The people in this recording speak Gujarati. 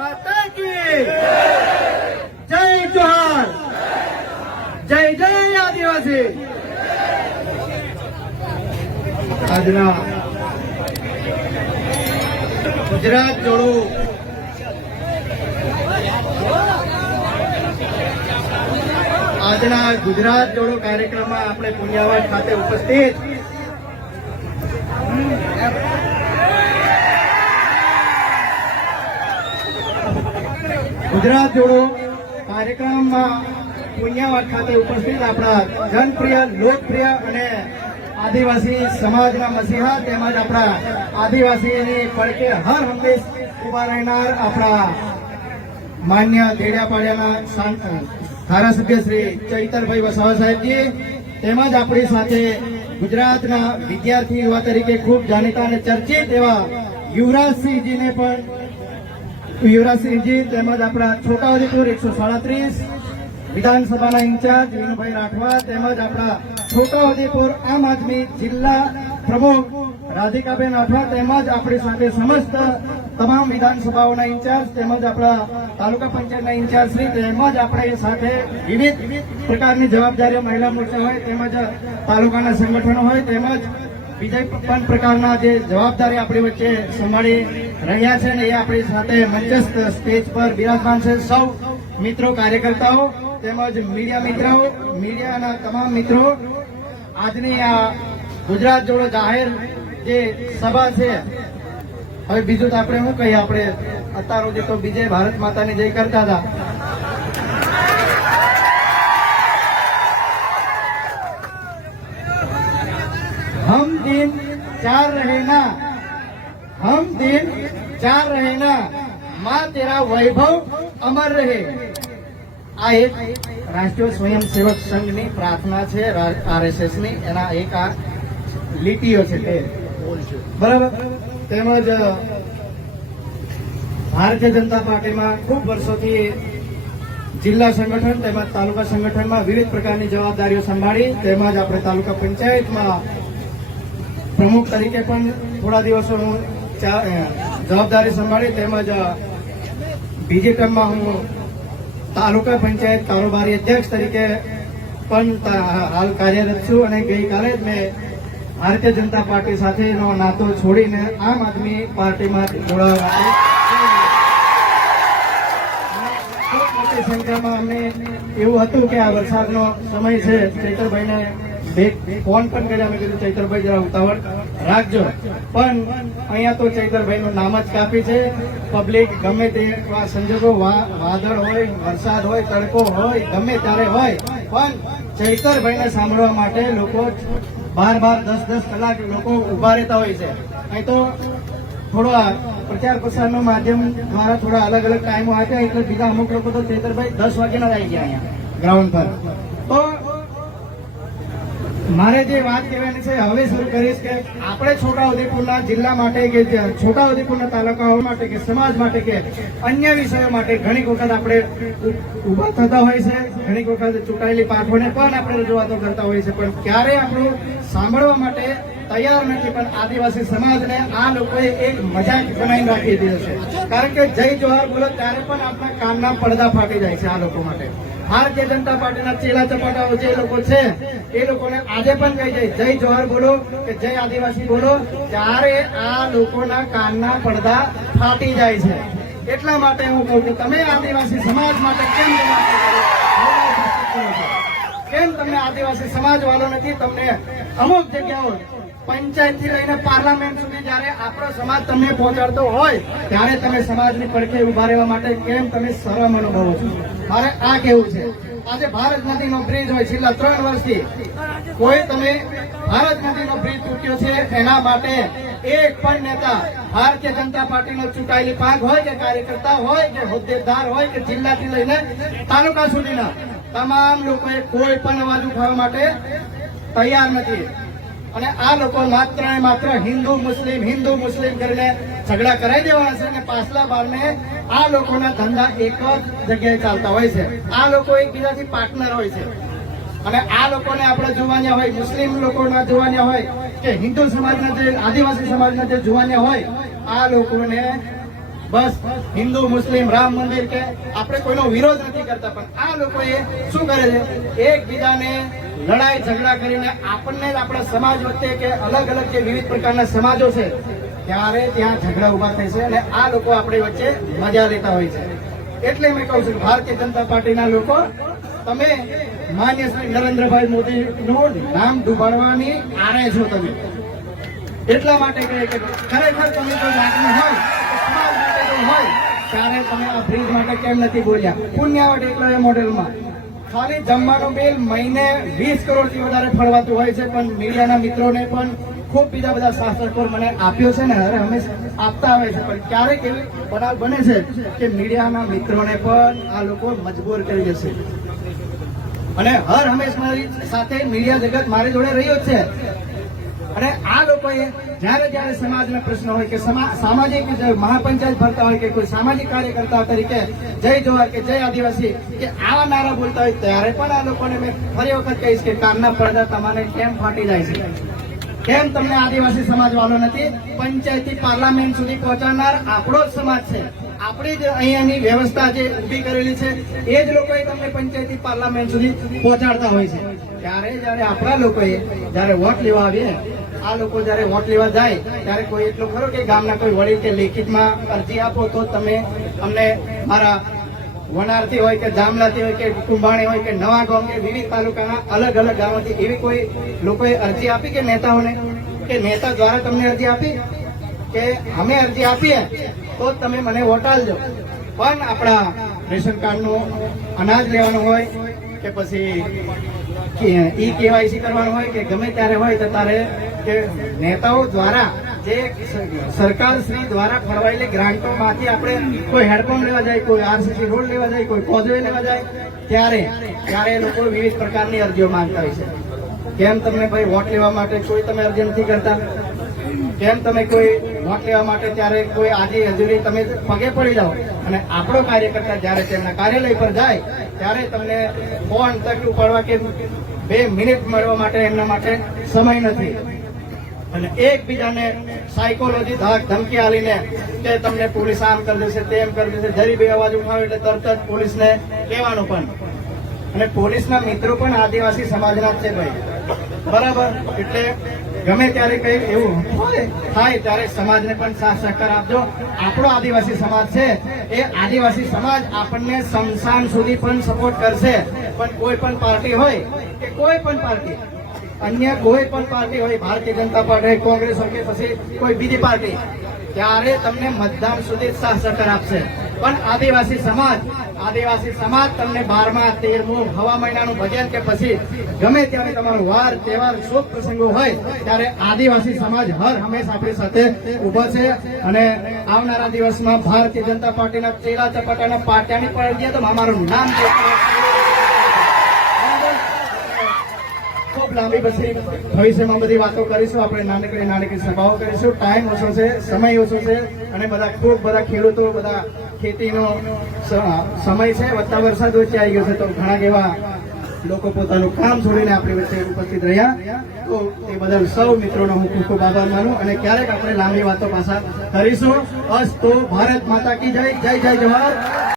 માતા કી જય જય જય આદિવાસી આજના ગુજરાત જોડો આજના ગુજરાત જોડો કાર્યક્રમમાં આપણે પુણ્યાવાડ ખાતે ઉપસ્થિત ગુજરાત જોડો કાર્યક્રમમાં પુણ્યાવાડ ખાતે ઉપસ્થિત આપણા જનપ્રિય લોકપ્રિય અને આદિવાસી સમાજના મસીહા તેમજ આપણા આદિવાસીની પડકે હર હંમેશ ઉભા રહેનાર આપણા માન્ય દેડિયાપાડિયાના ધારાસભ્ય શ્રી ચૈતરભાઈ વસાવા સાહેબજી તેમજ આપણી સાથે ગુજરાતના વિદ્યાર્થી યુવા તરીકે ખૂબ જાણીતા અને ચર્ચિત એવા યુવરાજસિંહજીને પણ યુવરાજસિંહજી તેમજ આપણા છોટાઉદેપુર એકસો સાડત્રીસ વિધાનસભાના ઇન્ચાર્જ વિનુભાઈ રાઠવા તેમજ આપણા છોટાઉદેપુર આમ આદમી જિલ્લા પ્રમુખ રાધિકાબેન આઠવા તેમજ આપણી સાથે સમસ્ત તમામ વિધાનસભાઓના ઇન્ચાર્જ તેમજ આપણા તાલુકા પંચાયતના ઇન્ચાર્જ શ્રી તેમજ આપણે સાથે વિવિધ પ્રકારની જવાબદારીઓ મહિલા મોરચા હોય તેમજ તાલુકાના સંગઠનો હોય તેમજ બીજા પણ પ્રકારના જે જવાબદારી આપણી વચ્ચે સંભાળી રહ્યા છે ને એ આપણી સાથે મંચસ્થ સ્ટેજ પર બિરાજમાન છે સૌ મિત્રો કાર્યકર્તાઓ તેમજ મીડિયા મિત્રો મીડિયાના તમામ મિત્રો આજની આ ગુજરાત જોડો જાહેર જે સભા છે હવે બીજું તો આપણે શું કહીએ આપણે અત્યારો જે તો વિજય ભારત માતાની જય કરતા હતા दिन चार रहना हम दिन चार रहना माँ तेरा वैभव अमर રહે આ એક રાષ્ટ્રીય સ્વયંસેવક સંઘની પ્રાર્થના છે આરએસએસ ની એના એક આ લીટીઓ છે તે બરાબર તેમજ ભારતીય જનતા પાર્ટીમાં ખૂબ વર્ષોથી જિલ્લા સંગઠન તેમજ તાલુકા સંગઠનમાં વિવિધ પ્રકારની જવાબદારીઓ સંભાળી તેમજ આપણે તાલુકા પંચાયતમાં પ્રમુખ તરીકે પણ થોડા દિવસો હું જવાબદારી સંભાળી તેમજ બીજી ટર્મમાં હું તાલુકા પંચાયત કારોબારી અધ્યક્ષ તરીકે પણ હાલ કાર્યરત છું અને ગઈકાલે જ મેં ભારતીય જનતા પાર્ટી સાથેનો નાતો છોડીને આમ આદમી પાર્ટીમાં જોડાવા માટે મોટી સંખ્યામાં અમને એવું હતું કે આ વરસાદનો સમય છે ચેતરભાઈને ફોન પણ કર્યા અમે કીધું ચૈતરભાઈ જરા ઉતાવળ રાખજો પણ અહીંયા તો ચૈતરભાઈ નું નામ જ કાપી છે પબ્લિક ગમે તે સંજોગો વાદળ હોય વરસાદ હોય તડકો હોય ગમે ત્યારે હોય પણ ચૈતરભાઈને સાંભળવા માટે લોકો બાર બાર દસ દસ કલાક લોકો ઉભા રહેતા હોય છે અહીં તો થોડો આ પ્રચાર પ્રસારનો માધ્યમ દ્વારા થોડા અલગ અલગ ટાઈમો આપ્યા એટલે બીજા અમુક લોકો તો ચૈતરભાઈ દસ વાગ્યાના આવી ગયા અહીંયા ગ્રાઉન્ડ પર તો મારે જે વાત કહેવાની છે હવે શરૂ કરીશ કે આપણે છોટાઉદેપુરના જિલ્લા માટે કે છોટાઉદેપુરના તાલુકાઓ માટે કે સમાજ માટે કે અન્ય વિષયો માટે ઘણી વખત આપણે ઉભા થતા હોય છે ઘણી વખત ચૂંટાયેલી પાર્ટીઓને પણ આપણે રજૂઆતો કરતા હોય છે પણ ક્યારે આપણું સાંભળવા માટે તૈયાર નથી પણ આદિવાસી સમાજને આ લોકોએ એક મજાક બનાવી રાખી દીધો છે કારણ કે જય જોહર બોલો ત્યારે પણ આપણા કાનના પડદા ફાટી જાય છે આ લોકો માટે ભારતીય જનતા પાર્ટીના ચેલા ચપાટાઓ જે લોકો છે એ લોકોને આજે પણ કહી જાય જય જોહર બોલો કે જય આદિવાસી બોલો ત્યારે આ લોકોના કાનના પડદા ફાટી જાય છે એટલા માટે હું કહું કે તમે આદિવાસી સમાજ માટે કેમ કેમ તમને આદિવાસી સમાજ વાળો નથી તમને અમુક જગ્યાઓ પંચાયતથી લઈને પાર્લામેન્ટ સુધી જયારે આપણો સમાજ તમને પહોંચાડતો હોય ત્યારે તમે સમાજની પડખે ઉભા રહેવા માટે કેમ તમે શરમ અનુભવો છો મારે આ કેવું છે આજે ભારત નદીનો બ્રિજ હોય છેલ્લા ત્રણ વર્ષથી કોઈ તમે ભારત નદીનો બ્રિજ તૂટ્યો છે એના માટે એક પણ નેતા ભારતીય જનતા પાર્ટીનો ચૂંટાયેલી ભાગ હોય કે કાર્યકર્તા હોય કે હોદ્દેદાર હોય કે જિલ્લાથી લઈને તાલુકા સુધીના તમામ લોકોએ કોઈ પણ અવાજ ઉઠાવવા માટે તૈયાર નથી અને આ લોકો માત્ર ને માત્ર હિન્દુ મુસ્લિમ હિન્દુ મુસ્લિમ કરીને ઝઘડા કરાવી દેવાના છે અને પાછલા બારને આ લોકોના ધંધા એક જ જગ્યાએ ચાલતા હોય છે આ લોકો એકબીજાથી પાર્ટનર હોય છે અને આ લોકોને આપણે જોવાના હોય મુસ્લિમ લોકોના જોવાના હોય કે હિન્દુ સમાજના જે આદિવાસી સમાજના જે જોવાના હોય આ લોકોને બસ હિન્દુ મુસ્લિમ રામ મંદિર કે આપણે કોઈનો વિરોધ નથી કરતા પણ આ લોકોએ શું કરે છે એકબીજાને લડાઈ ઝઘડા કરીને આપણને જ આપણા સમાજ વચ્ચે કે અલગ અલગ જે વિવિધ પ્રકારના સમાજો છે ત્યારે ત્યાં ઝઘડા ઉભા થાય છે અને આ લોકો આપણી વચ્ચે મજા લેતા હોય છે એટલે મેં કહું છું ભારતીય જનતા પાર્ટીના લોકો તમે માન્ય શ્રી નરેન્દ્રભાઈ મોદીનું નામ ડુબાડવાની આરે છો તમે એટલા માટે કહે કે ખરેખર તમે જો લાગણી હોય સમાજ માટે હોય ત્યારે તમે આ ફ્રીજ માટે કેમ નથી બોલ્યા પુણ્યાવટ એકલા મોડેલમાં ખાલી જમવાનું બિલ મહિને વીસ કરોડથી વધારે ફળવાતું હોય છે પણ મીડિયાના મિત્રોને પણ ખૂબ બીજા બધા શાસકો મને આપ્યો છે ને હવે હંમેશા આપતા આવે છે પણ ક્યારેક એવી બનાવ બને છે કે મીડિયાના મિત્રોને પણ આ લોકો મજબૂર કરી જશે અને હર હંમેશ મારી સાથે મીડિયા જગત મારી જોડે રહ્યો છે અને આ લોકોએ જ્યારે જ્યારે સમાજના પ્રશ્ન હોય કે સામાજિક મહાપંચાયત ભરતા હોય કે કોઈ સામાજિક કાર્યકર્તા તરીકે જય જોહર કે જય આદિવાસી કે આવા નારા બોલતા હોય ત્યારે પણ આ લોકોને મેં ફરી વખત કહીશ કે કામના પડદા તમારે કેમ ફાટી જાય છે કેમ તમને આદિવાસી સમાજ વાલો નથી પંચાયતી પાર્લામેન્ટ સુધી પહોંચાડનાર આપણો જ સમાજ છે આપણી જ અહીંયાની વ્યવસ્થા જે ઊભી કરેલી છે એ જ લોકોએ તમને પંચાયતી પાર્લામેન્ટ સુધી પહોંચાડતા હોય છે ત્યારે જ્યારે આપણા લોકોએ જ્યારે વોટ લેવા આવીએ આ લોકો જયારે વોટ લેવા જાય ત્યારે કોઈ એટલું ખરો કે ગામના કોઈ વડીલ કે લેખિતમાં અરજી આપો તો તમે અમને મારા વનારથી હોય કે જામલાથી હોય કે કુંભાણી હોય કે નવા ગામ કે વિવિધ તાલુકાના અલગ અલગ ગામોથી એવી કોઈ લોકોએ અરજી આપી કે નેતાઓને કે નેતા દ્વારા તમને અરજી આપી કે અમે અરજી આપીએ તો તમે મને વોટ આપજો પણ આપણા રેશન કાર્ડનું અનાજ લેવાનું હોય કે પછી ઈ કેવાયસી કરવાનું હોય કે ગમે ત્યારે હોય તો તારે કે નેતાઓ દ્વારા જે સરકાર શ્રી દ્વારા ફળવાયેલી ગ્રાન્ટોમાંથી આપણે કોઈ હેડપંપ લેવા જાય કોઈ આરસીસી રોડ લેવા જાય કોઈ કોઝવે લેવા જાય ત્યારે ત્યારે એ લોકો વિવિધ પ્રકારની અરજીઓ માંગતા હોય છે કેમ તમને ભાઈ વોટ લેવા માટે કોઈ તમે અરજી નથી કરતા કેમ તમે કોઈ વોટ લેવા માટે ત્યારે કોઈ આજે હજુરી તમે પગે પડી જાઓ અને આપણો કાર્યકર્તા જ્યારે તેમના કાર્યાલય પર જાય ત્યારે તમને ફોન તક ઉપાડવા કે બે મિનિટ મળવા માટે એમના માટે સમય નથી અને એકબીજાને સાયકોલોજી ધાક ધમકી આલીને તે તમને પોલીસ આમ કરી દેશે તેમ કરી દેશે જરી બે અવાજ ઉઠાવે એટલે તરત જ પોલીસને કહેવાનું પણ અને પોલીસના મિત્રો પણ આદિવાસી સમાજના જ છે ભાઈ બરાબર એટલે ગમે ત્યારે કંઈક એવું થાય ત્યારે સમાજને પણ સાથ સહકાર આપજો આપણો આદિવાસી સમાજ છે એ આદિવાસી સમાજ આપણને સમસાન સુધી પણ સપોર્ટ કરશે પણ કોઈ પણ પાર્ટી હોય કે કોઈ પણ પાર્ટી અન્ય કોઈ પણ પાર્ટી હોય ભારતીય જનતા પાર્ટી કોંગ્રેસ હોય કે પછી કોઈ બીજી પાર્ટી ત્યારે તમને મતદાન સુધી સાહ આપશે પણ આદિવાસી સમાજ આદિવાસી સમાજ તમને બારમા તેરમું હવા મહિનાનું ભજન કે પછી ગમે ત્યારે તમારો વાર તહેવાર શુભ પ્રસંગો હોય ત્યારે આદિવાસી સમાજ હર હંમેશા આપણી સાથે ઉભો છે અને આવનારા દિવસમાં ભારતીય જનતા પાર્ટીના ચેલા ચપાટાના પાટિયાની પણ અમારું નામ ખૂબ લાંબી પછી ભવિષ્યમાં બધી વાતો કરીશું આપણે નાનકડી નાનકડી સભાઓ કરીશું ટાઈમ ઓછો છે સમય ઓછો છે અને બધા ખૂબ બધા ખેડૂતો બધા ખેતીનો સમય છે વધતા વરસાદ વચ્ચે આવી ગયો છે તો ઘણા એવા લોકો પોતાનું કામ છોડીને આપણી વચ્ચે ઉપસ્થિત રહ્યા તો એ બધા સૌ મિત્રોનો હું ખૂબ ખૂબ આભાર માનું અને ક્યારેક આપણે લાંબી વાતો પાછા કરીશું બસ તો ભારત માતા કી જય જય જય જવાહર